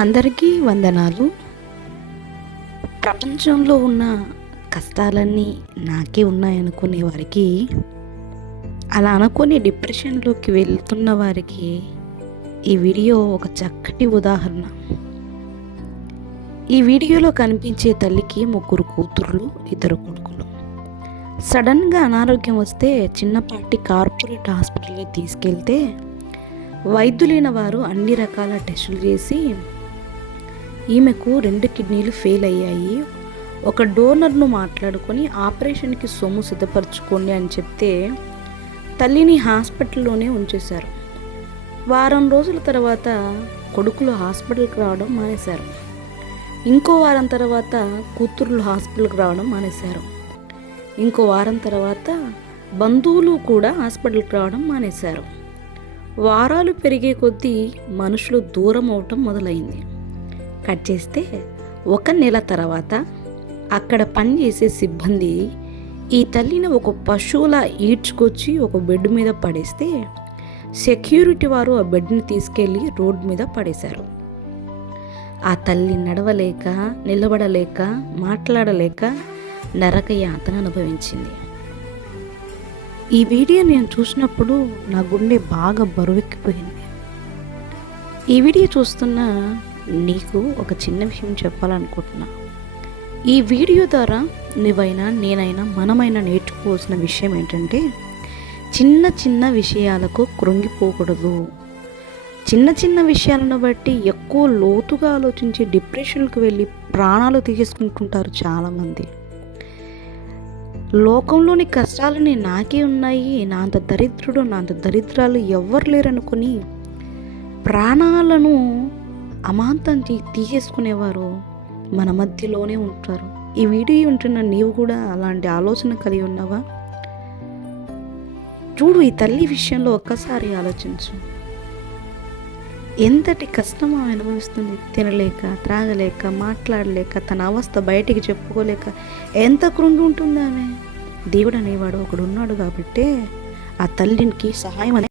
అందరికీ వందనాలు. ప్రపంచంలో ఉన్న కష్టాలన్నీ నాకే ఉన్నాయనుకునే వారికి, అలా అనుకుని డిప్రెషన్లోకి వెళ్తున్న వారికి ఈ వీడియో ఒక చక్కటి ఉదాహరణ. ఈ వీడియోలో కనిపించే తల్లికి 3 కూతుర్లు, 2 కొడుకులు. సడన్గా అనారోగ్యం వస్తే చిన్నపాటి కార్పొరేట్ హాస్పిటల్కి తీసుకెళ్తే వైద్యులైన వారు అన్ని రకాల టెస్టులు చేసి ఈమెకు 2 కిడ్నీలు ఫెయిల్ అయ్యాయి, ఒక డోనర్ను మాట్లాడుకొని ఆపరేషన్కి సొమ్ము సిద్ధపరచుకోండి అని చెప్తే తల్లిని హాస్పిటల్లోనే ఉంచేశారు. వారం రోజుల తర్వాత కొడుకులు హాస్పిటల్కి రావడం మానేశారు. ఇంకో వారం తర్వాత కూతుర్లు హాస్పిటల్కి రావడం మానేశారు. ఇంకో వారం తర్వాత బంధువులు కూడా హాస్పిటల్కి రావడం మానేశారు. వారాలు పెరిగే కొద్దీ మనుషులు దూరం అవటం మొదలైంది. కట్ చేస్తే 1 నెల తర్వాత అక్కడ పనిచేసే సిబ్బంది ఈ తల్లిని ఒక పశువులా ఈడ్చుకొచ్చి ఒక బెడ్ మీద పడేస్తే సెక్యూరిటీ వారు ఆ బెడ్ని తీసుకెళ్ళి రోడ్డు మీద పడేశారు. ఆ తల్లి నడవలేక, నిలబడలేక, మాట్లాడలేక నరక యాతన అనుభవించింది. ఈ వీడియో నేను చూసినప్పుడు నా గుండె బాగా బరువెక్కిపోయింది. ఈ వీడియో చూస్తున్న నీకు ఒక చిన్న విషయం చెప్పాలనుకుంటున్నా. ఈ వీడియో ద్వారా నువ్వైనా, నేనైనా, మనమైనా నేర్చుకోవాల్సిన విషయం ఏంటంటే, చిన్న చిన్న విషయాలకు కృంగిపోకూడదు. చిన్న చిన్న విషయాలను బట్టి ఎక్కువ లోతుగా ఆలోచించి డిప్రెషన్కి వెళ్ళి ప్రాణాలు తీసేసుకుంటుంటారు చాలామంది. లోకంలోని కష్టాలని నాకే ఉన్నాయి, నా అంత దరిద్రుడు, నా అంత దరిద్రాలు ఎవ్వరు లేరనుకొని ప్రాణాలను అమాంతం తీసేసుకునేవారు మన మధ్యలోనే ఉంటారు. ఈ వీడియో ఉంటున్న నీవు కూడా అలాంటి ఆలోచన కలిగి ఉన్నావా? చూడు, ఈ తల్లి విషయంలో ఒక్కసారి ఆలోచించు. ఎంతటి కష్టం ఆమె అనుభవిస్తుంది. తినలేక, త్రాగలేక, మాట్లాడలేక, తన అవస్థ బయటికి చెప్పుకోలేక ఎంత కృంగి ఉంటుంది ఆమె. దేవుడు అనేవాడు ఒకడు ఉన్నాడు కాబట్టే ఆ తల్లికి సహాయం